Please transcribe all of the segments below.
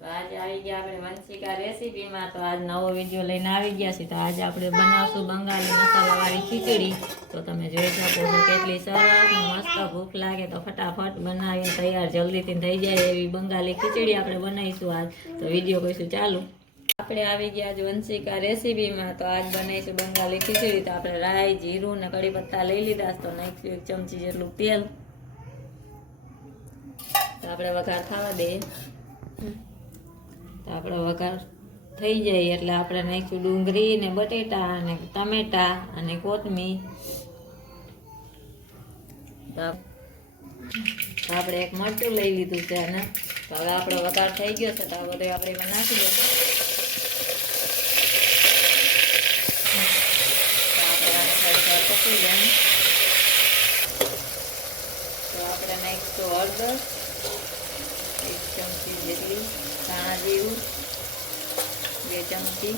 તો આજે આવી ગયા આપણે વંશિકા રેસીપીમાં. તો આજ નવો વિડીયો લઈને આવી ગયા છે. તો આજે આપણે બનાવશું બંગાળી મસાલાવાળી ખીચડી. તો તમે જોઈ શકો છો કેટલી સરસ ને મસ્ત. ભૂખ લાગે તો ફટાફટ બનાવીને તૈયાર જલ્દીથી થઈ જાય એવી બંગાળી ખીચડી આપણે બનાવીશું આજ. તો વિડીયો કહીશું ચાલુ. આપણે આવી ગયા આજ વંશિકા રેસીપીમાં. તો આજ બનાવીશું બંગાળી ખીચડી. તો આપણે રાઈ, જીરું ને કડી પત્તા લઈ લીધા. તો નાખીશું 1 ચમચી જેટલું તેલ. તો આપણે વઘાર થવા દઈએ. તો આપણે વઘાર થઈ જાય એટલે આપણે નાખીશું ડુંગળી ને બટેટા અને ટમેટા અને કોથમીર. તો આપણે એક મરચું લઈ લીધું છે અને તો હવે આપણો વઘાર થઈ ગયો છે. તો આ બધું આપણે એમાં નાખી દઈશું. તો આપણે પકી જાય. તો આપણે નાખીશું હળદર 1 ચમચી જેટલી, ધાણા જીરું 2 ચમચી,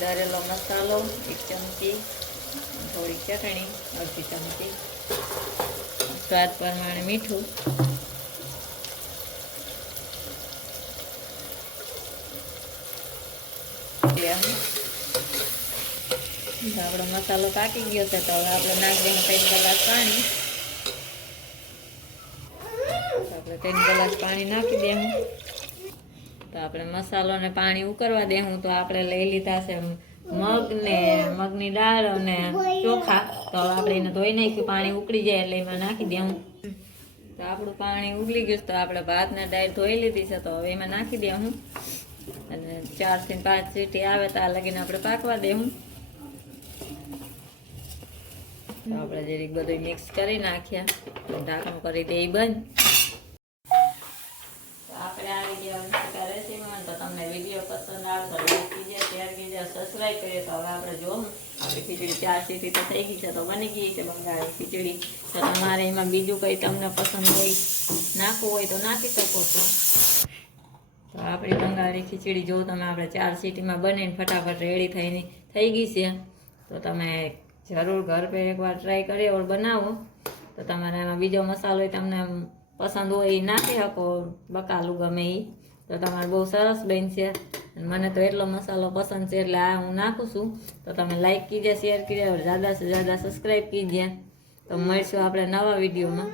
દરેલો મસાલો 1 ચમચી, થોડી ચટણી 1/2 ચમચી, સ્વાદ પ્રમાણે મીઠું. આપણો મસાલો પાકી ગયો છે. તો હવે આપણે નાખી દઈએ 3 ગ્લાસ પાણી. આપણે 3 ગ્લાસ પાણી નાખી દઈએ. તો આપણે મસાલો ને પાણી ઉકળવા દેવું. તો આપણે લઈ લીધા છે મગ ને મગની દાળ અને ચોખા. તો આપણે એને ધોઈ નાખ્યું, પાણી ઉકળી જાય એટલે એમાં નાખી દેવું. તો આપણું પાણી ઉકળી ગયું. તો આપણે ભાત ને દાળ ધોઈ લીધી છે. તો હવે એમાં નાખી દેવું અને 4 થી 5 સીટી આવે ત્યાં લગીને આપણે પાકવા દેવું. તો આપણે જરીક બધું મિક્સ કરી નાખ્યા. ઢાંકણું કરી દઈએ બંધ. આપણે આવી ગયા વંશિકા રેસીપીમાં. તો તમને વિડીયો પસંદ આવે તો લાઈક કીજે, શેર કીજે, સબસ્ક્રાઈબ કરીએ. તો હવે આપણે જોવું આપણી ખીચડી 4 સીટી તો થઈ ગઈ છે. તો બની ગઈ છે બંગાળી ખીચડી. તો તમારે એમાં બીજું કંઈ તમને પસંદ હોય નાખવું હોય તો નાખી શકો છો. તો આપણી બંગાળી ખીચડી જો તમે આપણે 4 સીટીમાં બનીને ફટાફટ રેડી થઈને થઈ ગઈ છે. તો તમે જરૂર ઘર પર એકવાર ટ્રાય કરી ઓર બનાવો. તો તમારે એમાં બીજો મસાલો તમને પસંદ હોય એ નાખી શકો, બકાલું ગમે એ. તો તમારે બહુ સરસ બનશે. મને તો એટલો મસાલો પસંદ છે એટલે આ હું નાખું છું. તો તમે લાઈક કીજે, શેર કીજે, જ્યાદા સે જ્યાદા સબસ્ક્રાઈબ કીજે. તો મળીશું આપણે નવા વિડીયોમાં.